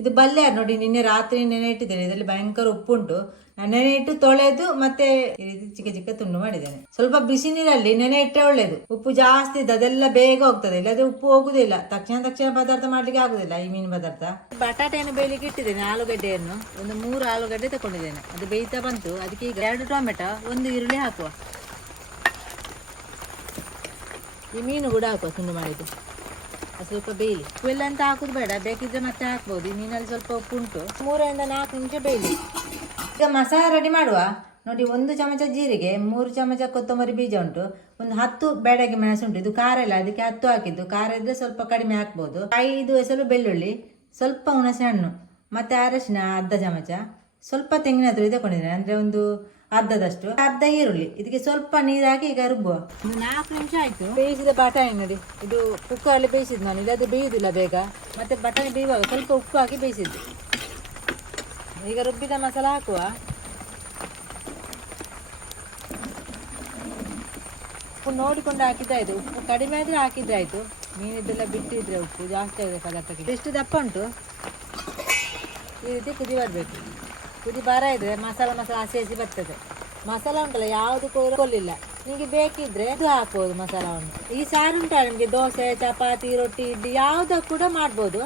ಇದು ಬಲ್ಲೆ ನೋಡಿ, ನಿನ್ನೆ ರಾತ್ರಿ ನೆನೆ ಇಟ್ಟಿದ್ದೇನೆ. ಇದರಲ್ಲಿ ಭಯಂಕರ ಉಪ್ಪುಂಟು. ನಾನು ನೆನೆ ಇಟ್ಟು ತೊಳೆದು ಮತ್ತೆ ಈ ರೀತಿ ಚಿಕ್ಕ ಚಿಕ್ಕ ತುಂಡು ಮಾಡಿದ್ದೇನೆ. ಸ್ವಲ್ಪ ಬಿಸಿ ನೀರಲ್ಲಿ ನೆನೆ ಇಟ್ಟರೆ ಒಳ್ಳೇದು. ಉಪ್ಪು ಜಾಸ್ತಿ ಇದೆ, ಅದೆಲ್ಲ ಬೇಗ ಹೋಗ್ತದೆ. ಇಲ್ಲದ್ರೆ ಉಪ್ಪು ಹೋಗುದಿಲ್ಲ, ತಕ್ಷಣ ಪದಾರ್ಥ ಮಾಡ್ಲಿಕ್ಕೆ ಆಗುದಿಲ್ಲ ಈ ಮೀನು ಪದಾರ್ಥ. ಬಟಾಟೆಯನ್ನು ಬೇಯಲಿಕ್ಕೆ ಇಟ್ಟಿದ್ದೇನೆ. ಆಲೂಗಡ್ಡೆಯನ್ನು ಒಂದು 3 ಆಲೂಗಡ್ಡೆ ತಗೊಂಡಿದ್ದೇನೆ. ಅದು ಬೇಯ್ತಾ ಬಂತು. ಅದಕ್ಕೆ ಈಗ 2 ಟೊಮೆಟೊ, 1 ಈರುಳ್ಳಿ ಹಾಕುವ. ಈ ಮೀನು ಕೂಡ ಹಾಕುವ ತುಂಡು ಮಾಡಿದ್ದು. ಸ್ವಲ್ಪ ಬೇಯಲಿ. ಉಪ್ಪೆಲ್ಲ ಅಂತ ಹಾಕುದು ಬೇಡ, ಬೇಕಿದ್ರೆ ಮತ್ತೆ ಹಾಕ್ಬೋದು. ಈ ಮೀನಲ್ಲಿ ಸ್ವಲ್ಪ ಉಪ್ಪು ಉಂಟು. 3 ಇಂದ 4 ನಿಮಿಷ ಬೇಯಲಿ. ಈಗ ಮಸಾಲ ರೆಡಿ ಮಾಡುವ. ನೋಡಿ, 1 ಚಮಚ ಜೀರಿಗೆ, 3 ಚಮಚ ಕೊತ್ತಂಬರಿ ಬೀಜ ಉಂಟು, ಒಂದು 10 ಬೆಳಗ್ಗೆ ಮೆಣಸು ಉಂಟು. ಇದು ಖಾರ ಇಲ್ಲ, ಅದಕ್ಕೆ 10 ಹಾಕಿದ್ದು. ಖಾರ ಇದ್ರೆ ಸ್ವಲ್ಪ ಕಡಿಮೆ ಹಾಕ್ಬೋದು. 5 ಎಸಳು ಬೆಳ್ಳುಳ್ಳಿ, ಸ್ವಲ್ಪ ಹುಣಸೆ ಹಣ್ಣು, ಮತ್ತೆ ಅರಶಿನ ಅರ್ಧ ಚಮಚ, ಸ್ವಲ್ಪ ತೆಂಗಿನ ತುರಿ ತಗೊಂಡಿದ್ದೇನೆ, ಅಂದ್ರೆ ಒಂದು ಅರ್ಧದಷ್ಟು, ಅರ್ಧ ಈರುಳ್ಳಿ. ಇದಕ್ಕೆ ಸ್ವಲ್ಪ ನೀರು ಹಾಕಿ ಈಗ ರುಬ್ಬುವ. ಒಂದು 4 ನಿಮಿಷ ಆಯ್ತು. ಬೇಯಿಸಿದ ಬಟಾಣಿ ನೋಡಿ, ಇದು ಕುಕ್ಕರಲ್ಲಿ ಬೇಯಿಸಿದ್ದು ನಾನು. ಇಲ್ಲದು ಬೇಯುವುದಿಲ್ಲ ಬೇಗ. ಮತ್ತೆ ಬಟಾಣಿ ಬೇಯುವಾಗ ಸ್ವಲ್ಪ ಉಪ್ಪು ಹಾಕಿ ಬೇಯಿಸಿದ್ದು. ಈಗ ರುಬ್ಬಿದ ಮಸಾಲ ಹಾಕುವ. ಉಪ್ಪು ನೋಡಿಕೊಂಡು ಹಾಕಿದ್ದಾಯ್ತು. ಉಪ್ಪು ಕಡಿಮೆ ಆದರೆ ಹಾಕಿದ್ರೆ ಆಯಿತು. ಮೀನಿದ್ದೆಲ್ಲ ಬಿಟ್ಟಿದ್ರೆ ಉಪ್ಪು ಜಾಸ್ತಿ ಆಗಿದೆ ಪದಾರ್ಥಕ್ಕೆ. ಎಷ್ಟು ದಪ್ಪ ಉಂಟು, ಈ ರೀತಿ ಕುದಿ ಬರಬೇಕು. ಕುದಿ ಬರ ಇದ್ರೆ ಮಸಾಲ ಹಸಿ ಹಸಿ ಬರ್ತದೆ. ಮಸಾಲ ಉಂಟಲ್ಲ ಯಾವುದು ಕೊಲ್ಲಿಲ್ಲ. ನಿಮಗೆ ಬೇಕಿದ್ರೆ ಇದು ಹಾಕ್ಬೋದು ಮಸಾಲವನ್ನು. ಈ ಸಾರು ಉಂಟಲ್ಲ ನಿಮಗೆ ದೋಸೆ, ಚಪಾತಿ, ರೊಟ್ಟಿ, ಇಡ್ಲಿ ಯಾವುದೂ ಕೂಡ ಮಾಡ್ಬೋದು.